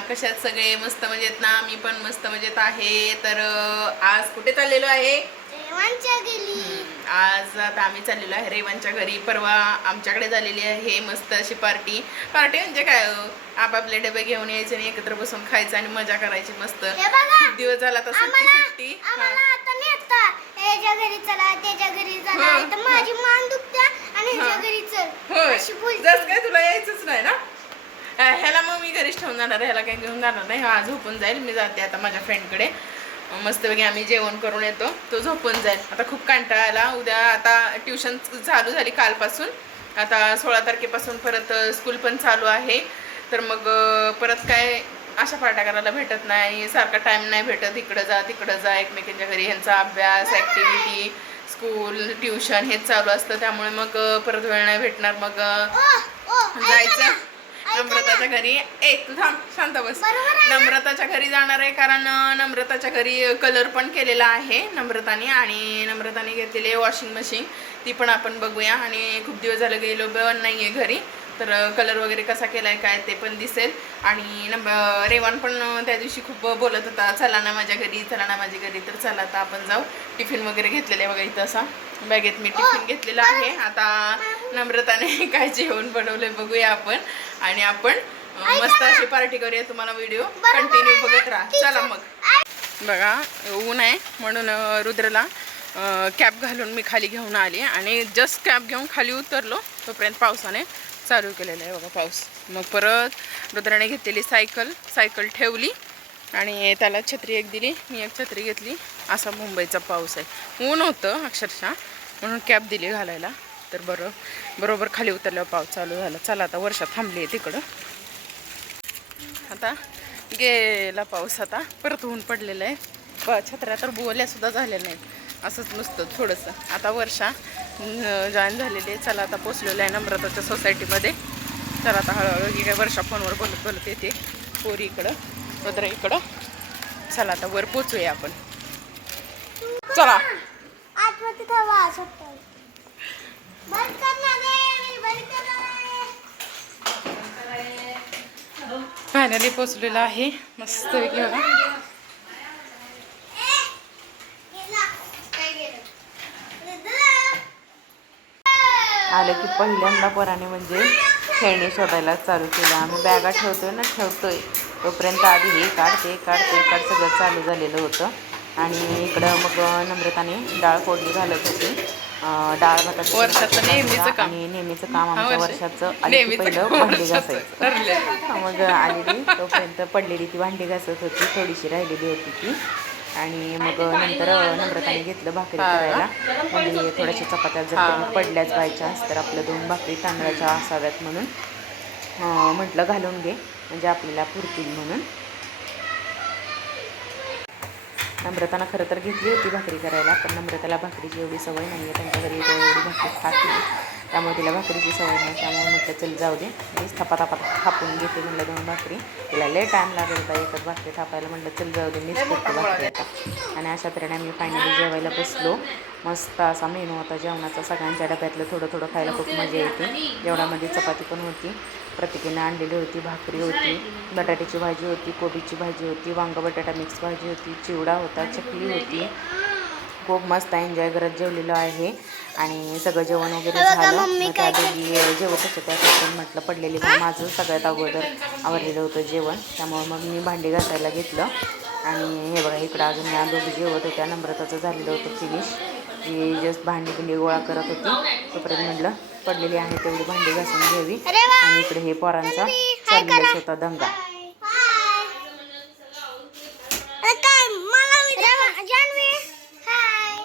कशात सगळे मस्त मजेत ना? मी पण मस्त मजेत आहे. तर आज कुठे चाललेलो आहे? आज आता आम्ही चाललेलो आहे रेवांच्या घरी. परवा आमच्याकडे झालेली आहे मस्त अशी पार्टी. पार्टी म्हणजे काय अं, आपापले डबे घेऊन यायचे आणि एकत्र बसून खायचं आणि मजा करायची मस्त. हे खूप दिवस झाला आता सुट्टी सुट्टी घरी चला त्याच्या घरी चला. हा, तर माझी मान दुखत्या आणि हा. ह्याच्या घरी चल. होय. अशी बोलते. जस काय तुला यायचंच नाही ना? ह्याला मग मी घरीच ठेवून जाणार आहे, ह्याला काही घेऊन जाणार नाही. हा झोपून जाईल. मी जाते आता माझ्या फ्रेंडकडे. मस्तपैकी आम्ही जेवण करून येतो. तो झोपून जाईल. आता खूप कंटाळा आला. उद्या आता ट्युशन चालू झाली कालपासून. आता सोळा तारखेपासून परत स्कूल पण चालू आहे. तर मग परत काय अशा पार्ट्या करायला भेटत नाही. सारखा टाईम नाही भेटत. इकडं जा तिकडं जा. एकमेकींच्या घरी ह्यांचा अभ्यास ॲक्टिव्हिटी स्कूल ट्युशन हेच चालू असतं. त्यामुळे मग परत वेळ नाही भेटणार. मग जायचं. नम्रताच्या घरी ए तू थांब शांत बस. आहे? नम्रताच्या घरी जाणार आहे कारण नम्रताच्या घरी कलर पण केलेला आहे नम्रताने आणि नम्रताने घेतलेली आहे वॉशिंग मशीन ती पण आपण बघूया. आणि खूप दिवस झालं गेलो पण नाही आहे घरी. तर कलर वगैरे कसा केलाय काय ते पण दिसेल. आणि नम रेवान पण त्या दिवशी खूप बोलत होता चला ना माझ्या घरी चला ना माझ्या घरी तर चला आता आपण जाऊ. टिफिन वगैरे घेतलेले आहे बघा इथं असा. बॅगेत मी टिफिन घेतलेला आहे. आता नम्रताने काय जेवण बनवलंय बघूया आपण. आणि आपण मस्त अशी पार्टी करूया तुम्हाला व्हिडिओ. कंटिन्यू बघत राहा. चला मग. बघा ऊन आहे. म्हणून रुद्रला कॅब घालून मी खाली घेऊन आली. आणि जस्ट कॅब घेऊन खाली उतरलो. तोपर्यंत पावसाने चालू केलेला आहे बघा पाऊस. मग परत रुद्राने घेतलेली सायकल सायकल ठेवली. आणि त्याला छत्री एक दिली. मी एक छत्री घेतली. असा मुंबईचा पाऊस आहे. ऊन होतं अक्षरशः. म्हणून कॅब दिली घालायला. तर बरं बरोबर खाली उतरल्यावर पाऊस चालू झाला. चला आता वर्षा थांबली आहे तिकडं. आता गेला पाऊस आता परत ऊन पडलेला आहे. प छत्र्या तर बोल्या झाल्या नाहीत. असंच नुसतं थोडंसं. आता वर्षा जॉईन झालेली आहे. चला आता पोचलेलं आहे नम्रताच्या सोसायटीमध्ये चला आता हळूहळू काय वर्षा फोनवर बोलत बोलत येते. पोरी इकडं रुद्र इकडं. चला आता वर पोचूया आपण. चला. फायनली पोचलेलं आहे. मस्त बघा. गेलं? आलं की पहिल्यांदा पोराने म्हणजे खेळणी शोधायला चालू केलं. आम्ही बॅगा ठेवतोय ना ठेवतोय. तोपर्यंत आधी हे काढ ते काढ ते काढ सगळं चालू झालेलं होतं. आणि इकडं मग नम्रताने डाळ फोडणी घालत होती. डाळ भाताची नेहमीचं काम. आणि नेहमीचं काम आमच्या वर्ष. वर्षाचं पहिलं भांडी. घासायचं. मग आलेली तोपर्यंत पडलेली ती भांडी घासत होती थोडीशी राहिलेली होती ती आणि मग नंतर नम्रताने घेतलं भाकरी. करायला म्हणजे थोड्याशा चपात्या जर पडल्याच पाहिजेच तर आपल्या दोन भाकरी तांदळाच्या असाव्यात म्हणून म्हटलं घालून घे म्हणजे आपल्याला पुरतील म्हणून नम्रतानं खरं तर घेतली होती भाकरी करायला पण नम्रताला भाकरीची एवढी सवय नाही आहे त्यांच्या घरी एवढी भाकरी खात नाही. त्यामुळे तिला भाकरीची सवय नाही. त्यामुळे म्हटलं चल जाऊ दे. म्हणजे मीच थपा थपा थापून घेते म्हणलं दोन भाकरी. तिला लय टाईम लागेल होता एकच भाकरी थापायला. म्हटलं चल जाऊ दे मीच करतो भाकरी आता. आणि अशा तऱ्हेने आम्ही फायनली जेवायला बसलो. मस्त असा मेनू होता जेवणाचा. सगळ्यांच्या डब्यातलं थोडं थोडं खायला खूप मजा येते. जेवणामध्ये चपाती पण होती. प्रत्येकीने आणलेली होती भाकरी होती बटाट्याची भाजी होती कोबीची भाजी होती वांग बटाटा मिक्स भाजी होती चिवडा होता चकली होती. खूप मस्त एन्जॉय करत जेवलेलो आहे. आणि सगळं जेवण वगैरे झालं. त्या दोघी जेवत होत्या त्यासाठी म्हटलं पडलेली पण माझं सगळ्यात अगोदर आवडलेलं होतं जेवण. त्यामुळे मग मी भांडी घासायला घेतलं. आणि हे बघा इकडं अजून या दोघी जेवत होत्या. नम्रताचं झालेलं होतं फिनिश जी जस्ट भांडी बिंडी गोळा करत होती. तोपर्यंत म्हटलं पडलेली आहे तेवढी भांडी घासून घ्यावी. आणि इकडे हे पोरांचा चाललेलाच होता दंगा. अरे काय मला विचार जान्हवी हाय.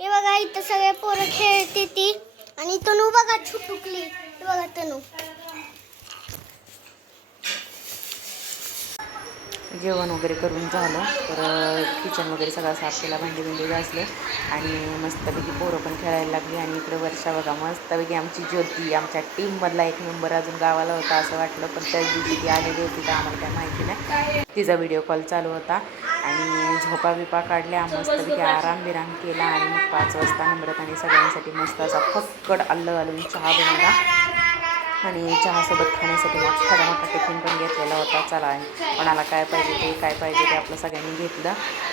हे बघा इथं सगळे पोरं खेळते ती. आणि तनू बघा छुटुकली. हे बघा तनू. जेवण वगैरे करून झालं. तर किचन वगैरे सगळं साफ केला भांडी बिंडी घासले आणि मस्तपैकी पोरं पण खेळायला लागली. आणि इकडे वर्षा बघा मस्तपैकी आमची ज्योती आमच्या टीममधला एक मेंबर अजून गावाला होता असं वाटलं. पण त्याच दिवशी ती आलेली होती तर आम्हाला काय माहिती नाही. तिचा व्हिडिओ कॉल चालू होता. आणि झोपा बिपा काढल्या मस्तपैकी आराम बिराम केला आणि मग पाच वाजता नम्रताने सगळ्यांसाठी मस्त असा फक्कड आलं घालून चहा बनवला. आणि चहासोबत खाण्यासाठी मग मोठा टिफिन पण घेतलेला होता चला कोणाला काय पाहिजे ते काय पाहिजे ते आपलं सगळ्यांनी घेतलं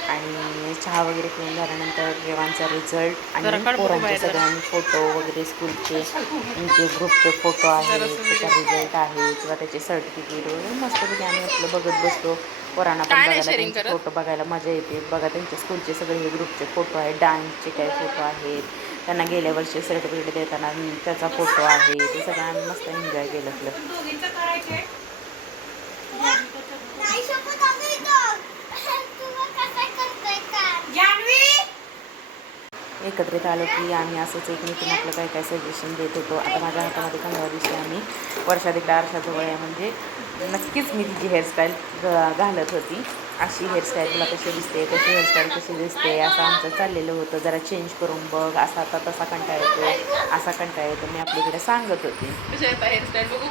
आणि चहा वगैरे पिऊन झाल्यानंतर जेवणचा रिझल्ट आणि पोरांचे सगळ्यांनी फोटो वगैरे स्कूलचे जे ग्रुपचे फोटो आहेत त्याचा रिझल्ट आहे किंवा त्याचे सर्टिफिकेट वगैरे मस्तपैकी आम्ही आपलं बघत बसतो पोरांना पण बघायला? फोटो बघायला मजा येते. बघा त्यांचे स्कूलचे सगळे हे ग्रुपचे फोटो आहेत डान्सचे काही फोटो आहेत. त्यांना गेल्या वर्षी सर्टिफिकेट देताना त्याचा फोटो आहे. ते सगळं आम्ही मस्त एन्जॉय केलं आपलं नाही शकत आम्ही इथं. तुला कसं करतोय काम? एकत्रित आलो की आम्ही असंच एकमेकीनं आपलं काय काय सजेशन देत होतो. आता माझ्या हातामध्ये पंधरा दिवशी आम्ही वर्षात एकदा आरशाजवळ आहे म्हणजे नक्कीच मी तिची हेअरस्टाईल घालत होती. अशी हेअरस्टाईल तुला कशी दिसते कशी हेअरस्टाईल कशी दिसते असं आमचं चाललेलं होतं. जरा चेंज करून बघ असा आता तसा कंटाळा येतो असा कंटाळा येतो मी आपल्याकडे सांगत होती. हेअरस्टाईल बघू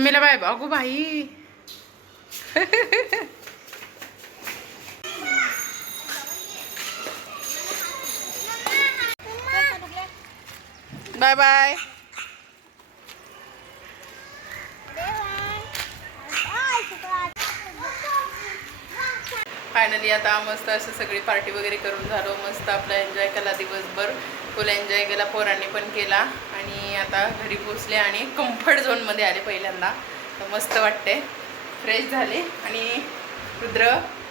मेला बाय अगो बाई बाय बाय फायनली आता मस्त असं सगळी पार्टी वगैरे करून झालो. मस्त आपला एन्जॉय केला दिवसभर. फुल एन्जॉय केला पोरांनी पण केला. आणि आता घरी पोचले आणि कम्फर्ट झोनमध्ये आले पहिल्यांदा. तर मस्त वाटते फ्रेश झाले. आणि रुद्र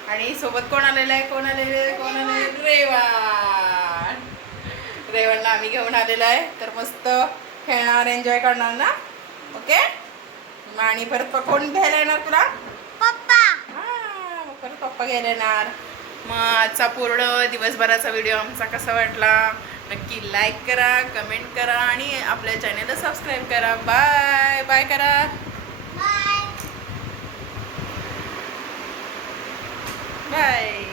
आणि सोबत कोण आलेलं आहे? कोण आलेलं आहे? कोण आलेलं आहे? रेवान. रेवणला आम्ही घेऊन आलेलो आहे. तर मस्त खेळणार एन्जॉय करणार ना? ओके? आणि परत कोण घ्यायला येणार तुला? पप्पा. परत पप्पा घ्यायला येणार मग आजचा पूर्ण दिवसभराचा व्हिडिओ आमचा कसा वाटला? नक्की लाईक करा कमेंट करा आणि आपल्या चॅनेलला सबस्क्राईब करा. बाय बाय करा. बाय